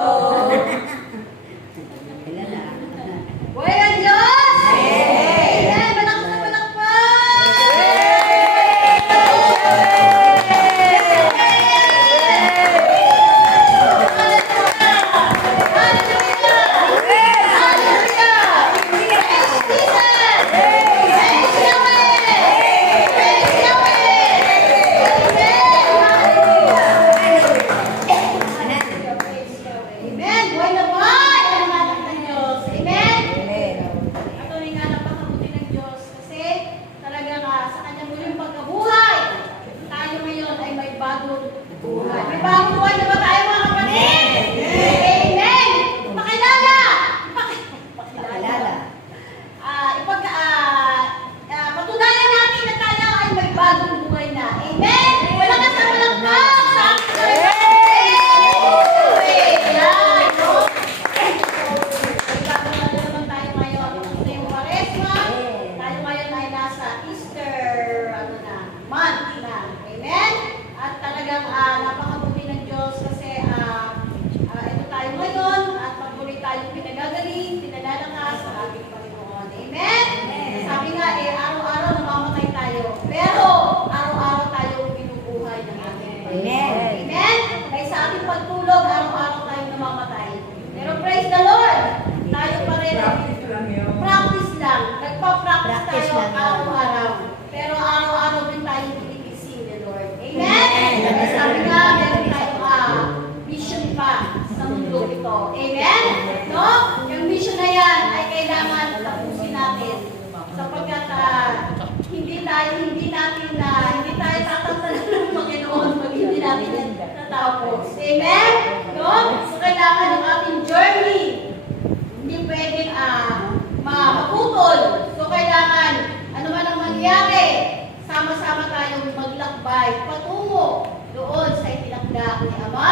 Buhay ang Diyos! Amen! Malakpak na Amen? No? So, kailangan ng ating journey. Hindi pwedeng maputol. So, kailangan, ano man ang mangyari, sama-sama tayong maglakbay patungo doon sa itinakda ni Ama.